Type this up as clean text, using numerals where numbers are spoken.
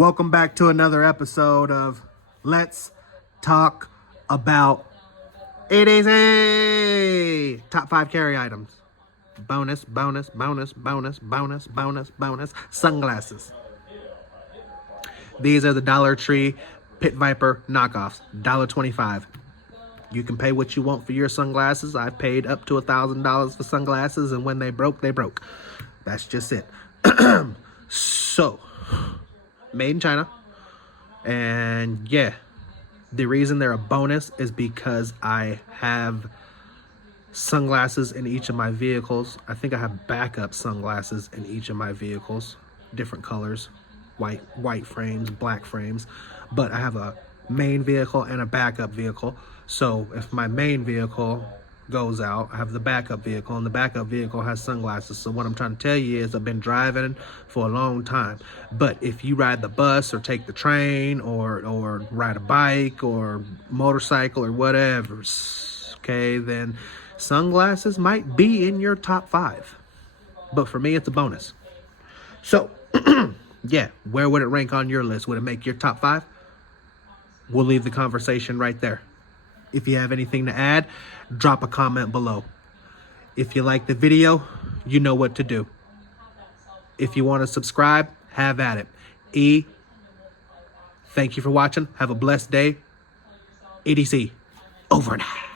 Welcome back to another episode of Let's Talk About EDC. Top 5 carry items. Bonus. Sunglasses. These are the Dollar Tree Pit Viper knockoffs. $1.25. You can pay what you want for your sunglasses. I've paid up to $1,000 for sunglasses, and when they broke, they broke. That's just it. So, made in China. And yeah, the reason they're a bonus is because I have sunglasses in each of my vehicles. I think I have backup sunglasses in each of my vehicles, different colors, white frames, black frames, but I have a main vehicle and a backup vehicle. So if my main vehicle goes out, I have the backup vehicle, and the backup vehicle has sunglasses. So what I'm trying to tell you is I've been driving for a long time. But if you ride the bus or take the train or ride a bike or motorcycle or whatever, okay, then sunglasses might be in your top 5. But for me, it's a bonus. So, yeah, where would it rank on your list? Would it make your top 5? We'll leave the conversation right there. If you have anything to add, drop a comment below. If you like the video, you know what to do. If you want to subscribe, have at it. Thank you for watching. Have a blessed day. EDC, over and out.